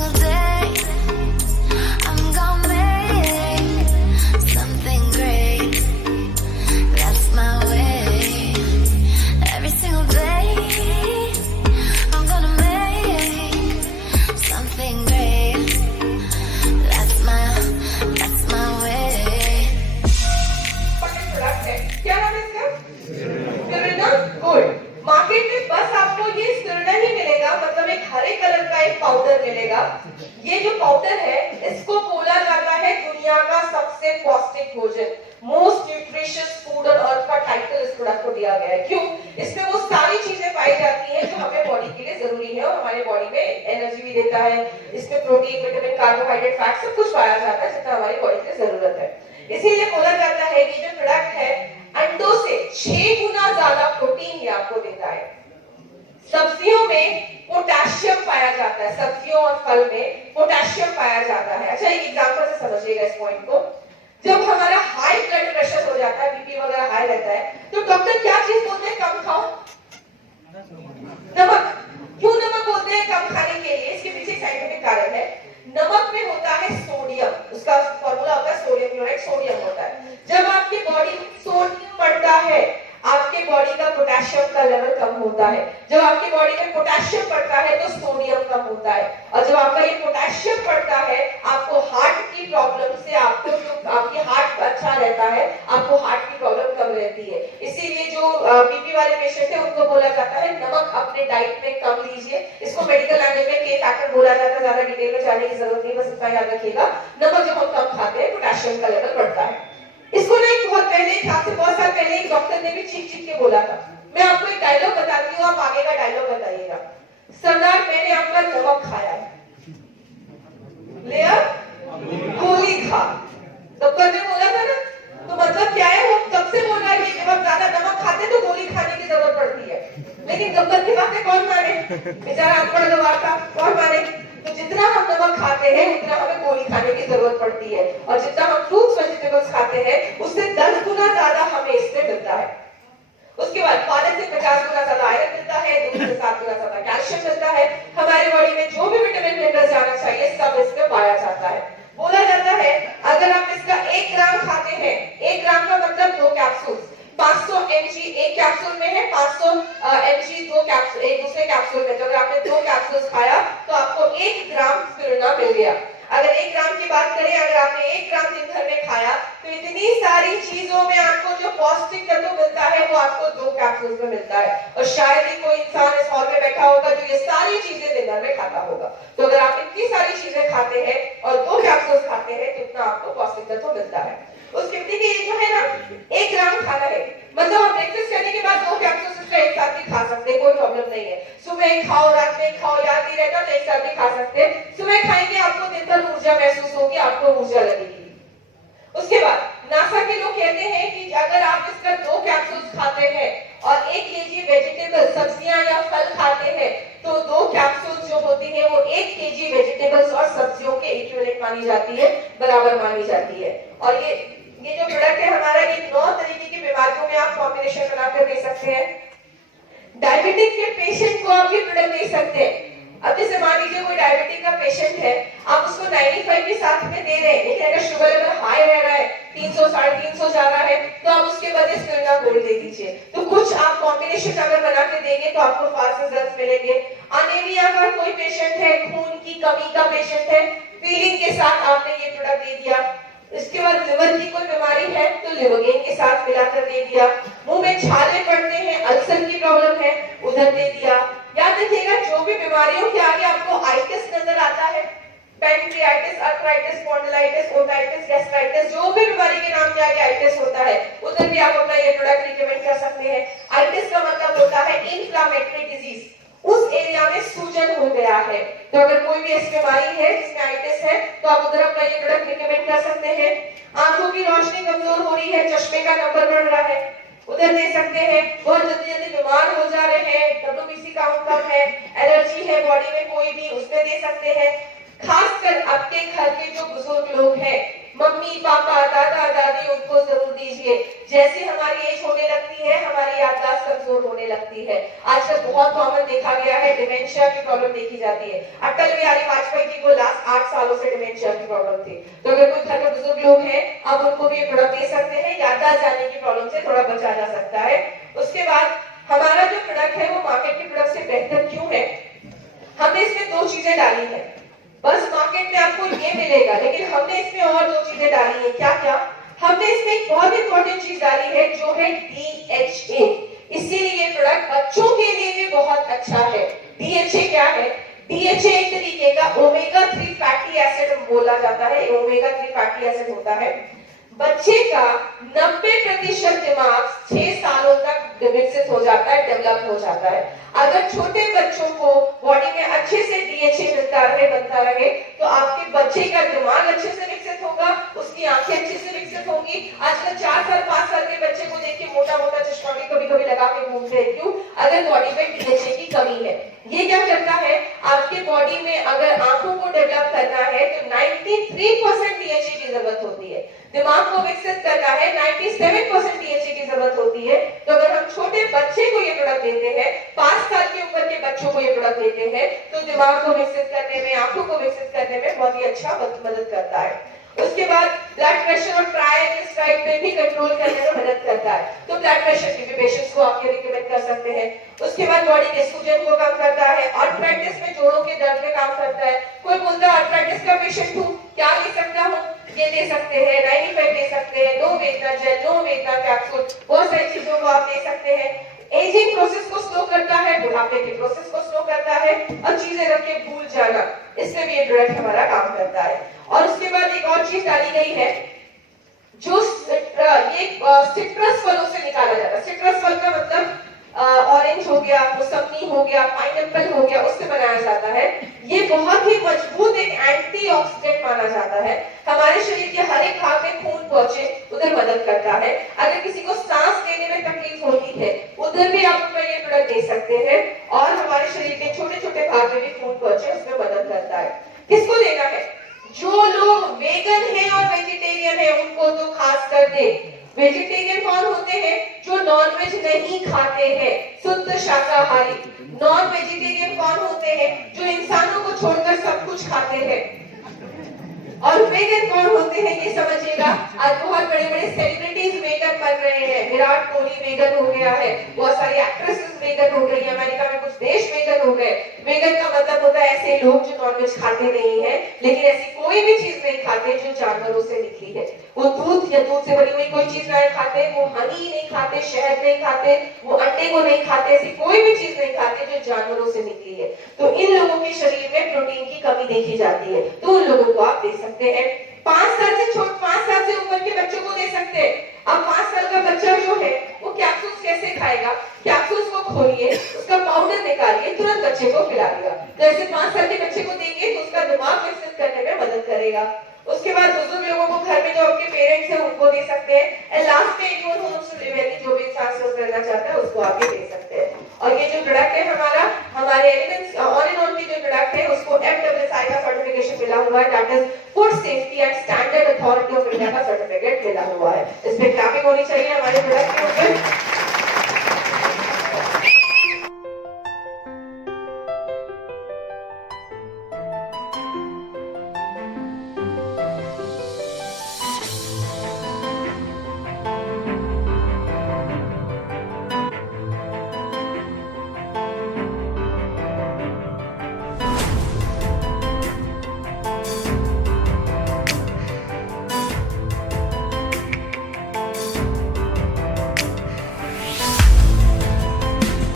single day I'm gonna make something great. That's my way. Every single day I'm gonna make something great. That's my way. Product है, क्या नाम है इसका? Spirulina gold. Market में बस आपको ये स्पिरुलिना ही मिलेगा, मतलब एक हरे कलर का एक पाउडर मिलेगा। ये जो पाउडर है इसको बोला जाता है दुनिया का सबसे पौष्टिक भोजन, most nutritious food on earth का टाइटल इस प्रोडक्ट को दिया गया है। क्यों? इसमें वो सारी चीजें पाई जाती हैं जो हमें बॉडी के लिए जरूरी है और हमारे बॉडी में एनर्जी भी देता है। इसमें प्रोटीन, विटामिन, कार्बोहाइड्रेट, फैट सब कुछ पाया जाता है जितना हमारी बॉडी की जरूरत है। इसीलिए बोला जाता है कि जो प्रोडक्ट है अंडों से 6 गुना ज्यादा प्रोटीन ये आपको देता है। सब्जियों में पोटेशियम पाया जाता है, सब्जियों और फल में पोटेशियम पाया जाता है। अच्छा, एक एग्जांपल से समझिएगा इस पॉइंट को। जब हमारा हाई ब्लड प्रेशर हो जाता है, बीपी वगैरह हाई रहता है, तो डॉक्टर क्या चीज बोलते हैं? कम खाओ। नमक। क्यों नमक बोलते हैं कम खाने के लिए? इसके पीछे साइंटिफिक कारण है। नमक में होता है सोडियम, उसका फॉर्मूला होता है सोडियम क्लोराइड, सोडियम होता है। जब आपकी बॉडी में सोडियम बढ़ता है, आपके बॉडी का पोटेशियम का लेवल कम होता है। जब आपकी बॉडी में पोटेशियम बढ़ता है तो सोडियम कम होता है, और जब आपका ये पोटेशियम बढ़ता है आपको हार्ट की प्रॉब्लम से, आपको जो आपकी हार्ट अच्छा रहता है, आपको हार्ट की प्रॉब्लम कम रहती है। इसीलिए जो बीपी वाले पेशेंट है उनको बोला जाता है नमक अपने डाइट में कम लीजिए। इसको मेडिकल लैंग्वेज में के फैक्टर बोला जाता है, ज्यादा डिटेल में जाने की जरूरत नहीं, बस इतना याद रखिएगा। नमक जब हम कम खाते हैं पोटेशियम का लेवल बढ़ता है। इसको ना एक बहुत पहले, आज से बहुत साल पहले एक डॉक्टर ने भी चीख चीख के बोला था। मैं आपको एक डायलॉग बताती हूँ, आप आगे का डायलॉग बताइएगा। सरदार, मैंने आपका नमक खाया है, ले गोली खा। डॉक्टर ने बोला था ना, तो मतलब क्या है, वो तब से बोल रहा है कि जब आप ज्यादा नमक खाते तो गोली खाने की जरूरत पड़ती है। लेकिन डॉक्टर की बातें कौन माने? बेचारा अनपढ़ गवार था, कौन माने? तो जितना हम नमक खाते हैं उतना हमें गोली खाने की जरूरत पड़ती है, और जितना हम फ्रूट्स वेजिटेबल्स खाते हैं उससे 10 गुना ज्यादा हमें इससे मिलता है। उसके बाद पालक से 50 गुना ज्यादा आयरन मिलता है, दूध से 7 गुना ज्यादा कैल्शियम मिलता है। हमारे बॉडी में जो भी विटामिन मिनरल्स जाना चाहिए सब इसमें पाया जाता है। बोला जाता है अगर आप इसका 1 ग्राम खाते हैं, 1 ग्राम का मतलब 2 कैप्सूल, 500 mg एक कैप्सूल में है, 500 mg 2 कैप्सूल एक दूसरे कैप्सूल में। तो अगर आपने 2 कैप्सूल्स खाया तो आपको 1 ग्राम स्पिरुलिना मिल गया। अगर 1 ग्राम की बात करें, अगर आपने 1 ग्राम दिन भर में खाया तो इतनी सारी चीजों में आपको जो पौष्टिक तत्व मिलता है वो आपको 2 कैप्सूल्स में मिलता है। और शायद ही कोई इंसान इस हॉल में बैठा होगा जो ये सारी चीजें दिन भर में खाता होगा। तो अगर आप इतनी सारी चीजें खाते हैं और 2 कैप्सूल्स खाते हैं तो इतना आपको पौष्टिक तत्व मिलता है। उसके देखिए जो है ना 1 ग्राम खाना है, मतलब आप ब्रेकफास्ट करने के बाद 2 कैप्सूल्स इसका एक साथ भी खा सकते हैं, कोई प्रॉब्लम नहीं है। सुबह खाओ, रात में खाओ, याद नहीं रहता तो एक साथ भी खा सकते हैं। सुबह खाएंगे आपको दिन भर ऊर्जा महसूस होगी, आपको ऊर्जा लगेगी। उसके बाद नासा के लोग कहते हैं कि अगर आप इसका 2 कैप्सूल्स खाते हैं और 1 केजी वेजिटेबल, सब्जियां या फल खाते हैं तो 2 कैप्सूल्स जो होती है वो 1 केजी वेजिटेबल्स और सब्जियों के इक्विवेलेंट मानी जाती है, बराबर मानी जाती है। और ये जो प्रोडक्ट है हमारा, ये 9 तरीके की बीमारियों में आप कॉम्बिनेशन बनाकर दे सकते हैं। डायबिटिक के पेशेंट को आप ये प्रोडक्ट दे सकते हैं। अब जैसे मान लीजिए कोई डायबिटिक का पेशेंट है, आप उसको 95 के साथ में दे रहे हैं, लेकिन अगर शुगर लेवल हाई रह रहा है, 300 350 जा रहा है, तो आप उसके बदले स्पिरुलिना गोल्ड दे दीजिए। तो कुछ आप कॉम्बिनेशन अगर बना के देंगे तो आपको फास्ट रिजल्ट मिलेंगे। अनीमिया का कोई पेशेंट है, खून की कमी का पेशेंट है, फीलिंग के साथ आपने ये प्रोडक्ट दे दिया। इसके बाद लिवर की कोई बीमारी है तो लिवोगेन के साथ मिलाकर दे दिया। मुंह में छाले पड़ते हैं, अल्सर की प्रॉब्लम है, उधर दे दिया। याद रखिएगा जो भी बीमारियों के आगे आपको आइटिस नजर आता है, pancreatitis, arthritis, spondylitis, otitis, gastritis, जो भी बीमारी के नाम के आगे आइटिस होता है उधर भी आप अपना ये प्रोडक्ट रिकमेंड कर सकते हैं। आइटिस का मतलब होता है इन्फ्लेमेटरी डिजीज, उस एरिया में सूजन हो गया है। तो अगर कोई भी ऐसी बीमारी है जिसमें आइटिस है तो आप उधर अपना ये प्रोडक्ट रिकमेंड कर सकते हैं। आंखों की रोशनी कमजोर हो रही है, चश्मे का नंबर बढ़ रहा है, उधर दे सकते हैं। बहुत जल्दी जल्दी बीमार हो जा रहे हैं, WBC काउंट कम है, एलर्जी है बॉडी में कोई भी, उसमें दे सकते हैं। खासकर आपके घर के जो बुजुर्ग लोग हैं, मम्मी पापा दादा दादी, उनको जरूर दीजिए। जैसे हमारी एज होने लगती है हमारी याददाश्त कमजोर होने लगती सकती है। आजकल बहुत कॉमन देखा गया है, डिमेंशिया की प्रॉब्लम देखी जाती है। अटल बिहारी वाजपेयी जी को लास्ट 8 सालों से डिमेंशिया की प्रॉब्लम थी। तो अगर कोई घर में बुजुर्ग लोग हैं, आप उनको भी ये प्रोडक्ट दे सकते हैं, याददाश्त जाने की प्रॉब्लम से थोड़ा बचा जा सकता है। उसके बाद हमारा जो प्रोडक्ट है वो मार्केट के प्रोडक्ट से बेहतर क्यों है? हमने इसमें 2 चीजें डाली है। बस मार्केट में आपको ये मिलेगा, लेकिन हमने इसमें और 2 चीजें डाली है। क्या क्या? हमने इसमें एक बहुत इंपॉर्टेंट चीज डाली है जो है DHA। इसीलिए ये प्रोडक्ट बच्चों के लिए भी बहुत अच्छा है। DHA क्या है? DHA एक तरीके का ओमेगा 3 फैटी एसिड बोला जाता है। ओमेगा 3 फैटी एसिड होता है। बच्चे का 90% दिमाग 6 सालों तक विकसित हो जाता है, डेवलप हो जाता है। अगर छोटे बच्चों को बॉडी में अच्छे से DHA मिलता रहे, बनता रहे, तो आपके बच्चे का दिमाग अच्छे से विकसित होगा, उसकी आंखें अच्छे से विकसित होंगी। आजकल 4 साल 5 साल के बच्चे को देख के मोटा मोटा चश्मा भी कभी कभी लगा के घूमते हैं। क्यों? अगर बॉडी में DHA की कमी है। ये क्या करता है? आपके बॉडी में अगर आंखों को डेवलप करना है तो 93% DHA की जरूरत होती है। दिमाग को विकसित करना है 97% DHA की जरूरत होती है। तो अगर हम छोटे बच्चे को ये प्रोडक्ट देते हैं, 5 साल की उम्र के बच्चों को ये प्रोडक्ट देते हैं, तो दिमाग को विकसित करने में, आंखों को विकसित करने में बहुत ही अच्छा मदद करता है। उसके बाद ब्लड प्रेशर और ट्राइग्लिसराइड पे भी कंट्रोल करने में मदद करता है। तो ब्लड प्रेशर के भी पेशेंट्स को आप ये रिकमेंड कर सकते हैं। उसके बाद बॉडी के सूजन को कम करता है, आर्थराइटिस में जोड़ों के दर्द में काम करता है। कोई बोलता है आर्थराइटिस का पेशेंट हूं, क्या ले सकता हूं? ये दे सकते हैं, 95 दे सकते हैं, नो वेदना जेल, नो वेदना कैप्सूल, बहुत सारी चीजों को आप दे सकते हैं। एजिंग प्रोसेस को स्लो करता है, बुढ़ापे के प्रोसेस को स्लो करता है, और चीजें रख के भूल जाना, इससे भी ये प्रोडक्ट हमारा काम करता है। और उसके बाद एक और चीज डाली गई है जो ये सिट्रस फलों से निकाला जाता है। सिट्रस फल का मतलब ऑरेंज हो गया, मौसमी हो गया, पाइनएप्पल हो गया, उससे बनाया जाता है। ये बहुत ही मजबूत एक एंटीऑक्सीडेंट माना जाता है। हमारे शरीर के हर एक भाग में खून पहुंचे उधर मदद करता है। अगर किसी को सांस लेने में तकलीफ होती है, उधर भी आप उनको ये प्रोडक्ट दे सकते हैं। और हमारे शरीर के छोटे छोटे भाग में भी खून पहुंचे, उसमें मदद करता है। किसको देना है? जो लोग वेगन हैं और वेजिटेरियन हैं, उनको तो खास कर दे। वेजिटेरियन कौन होते हैं? जो नॉनवेज नहीं खाते हैं, शुद्ध शाकाहारी। नॉन वेजिटेरियन कौन होते हैं? जो इंसानों को छोड़कर सब कुछ खाते हैं। और वेगन कौन होते हैं ये समझिएगा। आज बहुत बड़े बड़े सेलिब्रिटीज वेगन बन रहे हैं। विराट कोहली वेगन हो गया है, बहुत सारी एक्ट्रेसेस वेगन हो गई है, अमेरिका में कुछ देश वेगन हो गए। वेगन का मतलब होता है ऐसे लोग जो नॉनवेज खाते नहीं है, लेकिन ऐसी कोई भी चीज नहीं खाते जो जानवरों से निकली है। वो दूध या दूध से बनी हुई कोई चीज नहीं खाते, वो हनी नहीं खाते, शहद नहीं खाते, वो अंडे को नहीं खाते, ऐसी कोई भी चीज नहीं खाते जो जानवरों से निकली है। तो इन लोगों के शरीर में प्रोटीन की कमी देखी जाती है, तो उन लोगों को आप दे सकते हैं। 5 साल से ऊपर के बच्चों को दे सकते हैं। अब 5 साल का बच्चा जो है वो कैप्सूल्स कैसे खाएगा? कैप्सूल्स को खोलिए, उसका पाउडर निकालिए, तुरंत बच्चे को खिला देगा। तो ऐसे 5 साल के बच्चे को देंगे तो उसका दिमाग विकसित करने में मदद करेगा। उसके बाद बुजुर्ग लोगों को घर में जो आपके पेरेंट्स हैं उनको दे सकते हैं। एंड लास्ट में anyone who wants to live healthy, जो भी इंसान स्वस्थ रहना चाहता है उसको आप दे सकते हैं। और ये जो प्रोडक्ट है हमारे एलिमेंट्स ऑन एंड ऑन की जो प्रोडक्ट है उसको FSSAI का सर्टिफिकेशन मिला हुआ है, that is food safety and standard authority of India का सर्टिफिकेट मिला हुआ है। इस पे क्लैपिंग होनी चाहिए हमारे प्रोडक्ट के ऊपर।